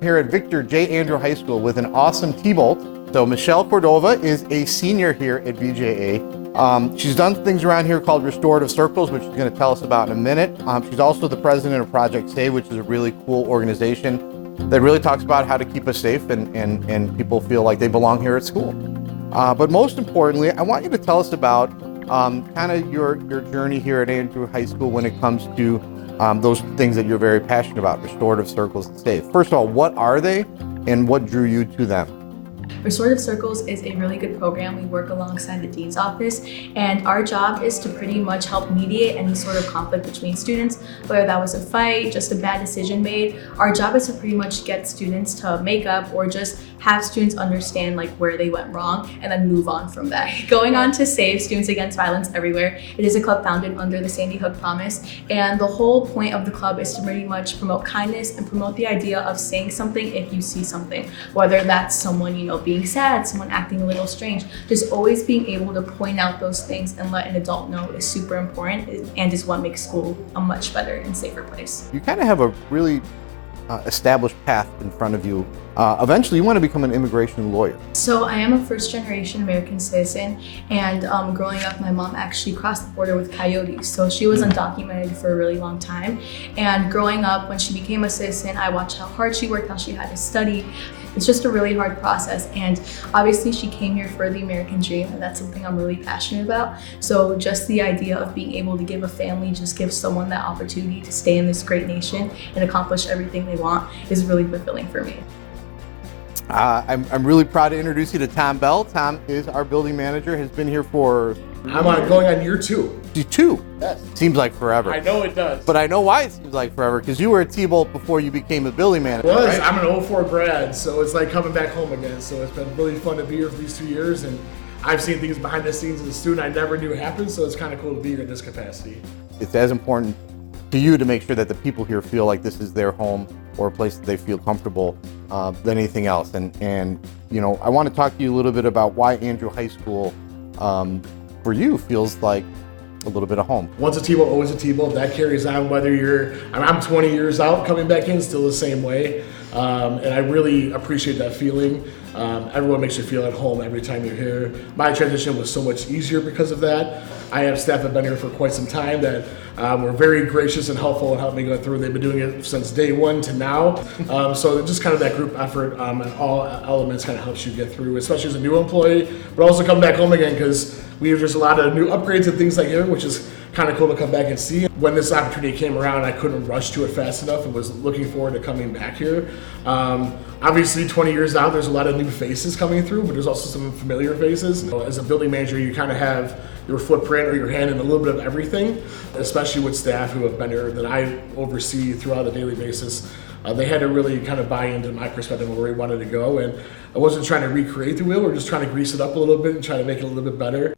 here at Victor J. Andrew High School with an awesome T-Bolt. So Michelle Cordova is a senior here at VJA. She's done things around here called restorative circles, which she's going to tell us about in a minute. She's also the president of Project Save, which is a really cool organization that really talks about how to keep us safe and people feel like they belong here at school. But most importantly, I want you to tell us about kind of your journey here at Andrew High School when it comes to those things that you're very passionate about, restorative circles and Save. First of all, what are they and what drew you to them? Restorative Circles is a really good program. We work alongside the Dean's Office, and our job is to pretty much help mediate any sort of conflict between students, whether that was a fight, just a bad decision made. Our job is to pretty much get students to make up or just have students understand like where they went wrong and then move on from that. Going on to Save, Students Against Violence Everywhere. It is a club founded under the Sandy Hook Promise, and the whole point of the club is to pretty much promote kindness and promote the idea of saying something if you see something, whether that's someone, being sad, someone acting a little strange. Just always being able to point out those things and let an adult know is super important and is what makes school a much better and safer place. You kind of have a really established path in front of you. Eventually, you want to become an immigration lawyer. So I am a first-generation American citizen, and growing up, my mom actually crossed the border with coyotes. So she was undocumented for a really long time. And growing up, when she became a citizen, I watched how hard she worked, how she had to study. It's just a really hard process. And obviously, she came here for the American dream, and that's something I'm really passionate about. So just the idea of being able to give a family, just give someone that opportunity to stay in this great nation and accomplish everything they want is really fulfilling for me. I'm really proud to introduce you to Tom Bell. Tom is our building manager, has been here for... I'm going on year 2. Two? Yes. Seems like forever. I know it does. But I know why it seems like forever, because you were a T-Bolt before you became a building manager, right? I'm an 04 grad, so it's like coming back home again. So it's been really fun to be here for these 2 years, and I've seen things behind the scenes as a student I never knew happened, so it's kind of cool to be here in this capacity. It's as important to you to make sure that the people here feel like this is their home or a place that they feel comfortable than anything else. And I want to talk to you a little bit about why Andrew High School for you feels like a little bit of home. Once a T-Bolt, always a T-Bolt. That carries on whether I'm 20 years out, coming back in still the same way. And I really appreciate that feeling. Everyone makes you feel at home every time you're here. My transition was so much easier because of that. I have staff that have been here for quite some time that were very gracious and helpful and helped me go through. They've been doing it since day 1 to now. So just kind of that group effort and all elements kind of helps you get through, especially as a new employee, but also come back home again because we have just a lot of new upgrades and things like here, which is kind of cool to come back and see. When this opportunity came around, I couldn't rush to it fast enough and was looking forward to coming back here. Obviously, 20 years out, there's a lot of new faces coming through, but there's also some familiar faces. As a building manager, you kind of have your footprint or your hand in a little bit of everything, especially with staff who have been here that I oversee throughout a daily basis. They had to really kind of buy into my perspective of where we wanted to go, and I wasn't trying to recreate the wheel, we're just trying to grease it up a little bit and try to make it a little bit better.